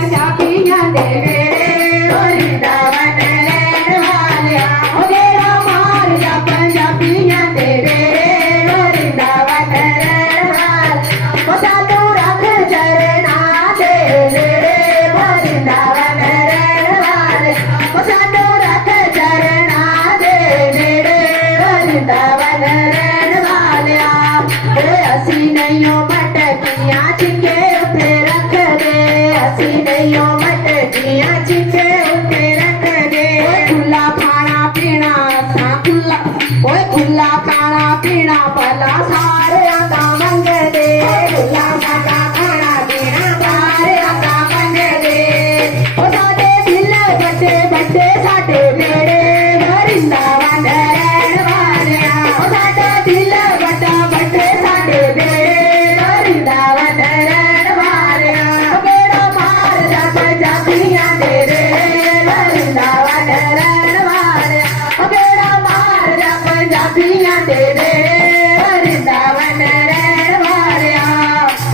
पंजाबियां दे वेड़े वृंदावन रहण वालिया ओ गेड़ा मार जा पंजाबियां दे वेड़े वृंदावन रहण वालिया ओ सानू रख चरना दे वेड़े वृंदावन रहण वालिया ओ सानू रख चरना दे वेड़े वृंदावन रहण वालिया असी नहीं मटकियां चिंगे उते रख दे असी नहीं मटकियां चिंगे उते रख दे खुला खाना पीना सा खुला ओए खुला खाना पीना भला सारे दा मंग दे खुला खाना पीना सारे दा मंग दे ओ साडे दिल बड़े बड़े साडे बेड़े वृंदावन रहण वालिया ओ साडा दिल बड़ा बड़े साडे बेड़े वृंदावन रहण वालिया बेड़ा मार जा पंजाबियां दे रे वृंदावन रहण वालिया बेड़ा मार जा पंजाबियां दे रे वृंदावन रहण वालिया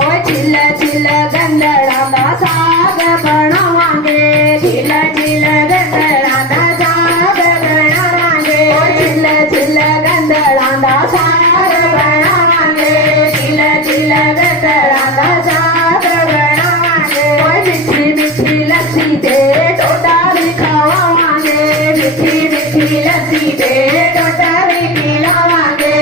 ओ चिल चिल गंदड़ा दा साग बनावांगे चिल चिल गंदड़ा दा साग बनावांगे ओ चिल चिल गंदड़ा दा साग बनावांगे चिल चिल गंदड़ा दा साग बनावांगे ओ मिठी मिठी लस्सी दे टोटा भी खवावांगे मिठी मिठी लस्सी दे टोटा भी खिलावांगे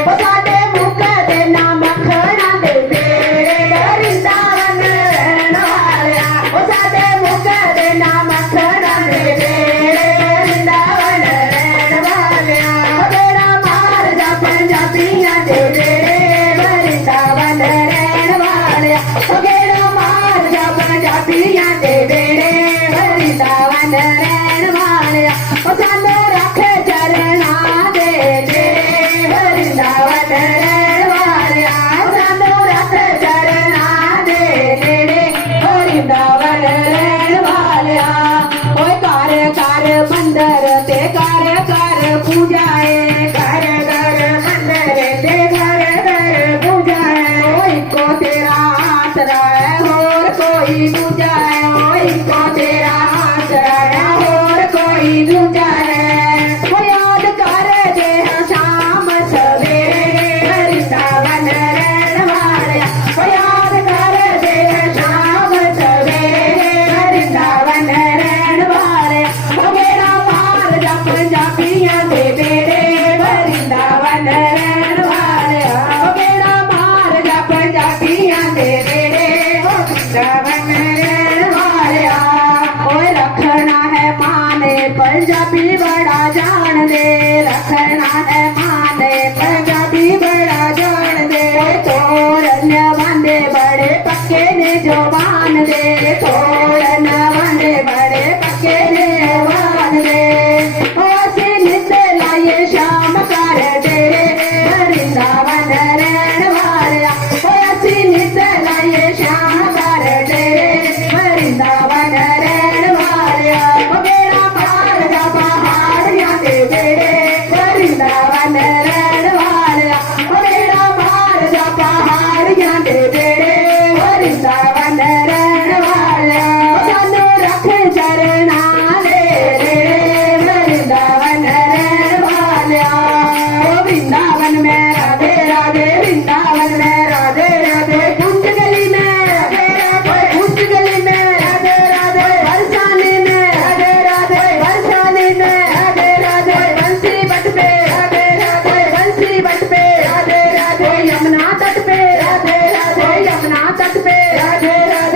ओ साडे मुख दे ना मखना दे बेड़े वृंदावन रहण वालिया ओ साडे मुख दे ना मखना दे बेड़े वृंदावन रहण वालिया बेड़ा मार जा पंजाबियां दे बेड़े वृंदावन रहण वालिया बेड़ा मार जा पंजाबियां दे बेड़े वृंदावन रहण वालिया ओ सानू रख चरना दे दे वृंदावन रहण वालिया सानू रख चरना दे दे वृंदावन रहण वालिया ओए कर कर मंदर ते कर पूजाए कर कर मंदर ते कर पूजाए ओए को तेरा आसरा है और कोई दूजा है ओए को तेरा आसरा है और कोई दूजा है ओ याद कर दे शाम सवेरे वृंदावन रहण वालिया ओ याद कर दे शाम सवेरे वृंदावन रहण वालिया ओ मेरा मार जा पंजाबियां दे बेड़े वृंदावन रहण वालिया ओ मेरा मार जा पंजाबियां दे बेड़े वृंदावन रहण वालिया ओए रखना है माने पंजाबी बड़ा जान दे रखना है माने पंजाबी बड़ा जान दे तोड़न बांधे बड़े पक्के ने जो बान दे तोड़न बांधे बड़े पक्के ने बान दे ओ असी नित लाए शाम कर दे वृंदावन रहण वालिया ओ असी नित लाए शाम कर दे वृंदावन रहण वालिया ओ बेड़ा मार जा पहाड़ियां दे बेड़े वृंदावन रहण वालिया ओ बेड़ा मार जा पहाड़ियां दे बेड़े वृंदावन रहण वालिया ओ सानू रख चरना दे रे वृंदावन रहण वालिया ओ वृंदावन में राधे राधे वृंदावन में राधे राधे कुंज गली में राधे राधे कुंज गली में राधे राधे बरसाने में राधे राधे बरसाने में राधे राधे बंसी बट पे राधे राधे बंसी बट पे राधे राधे यमुना तट पे राधे राधे यमुना तट पे राधे राधे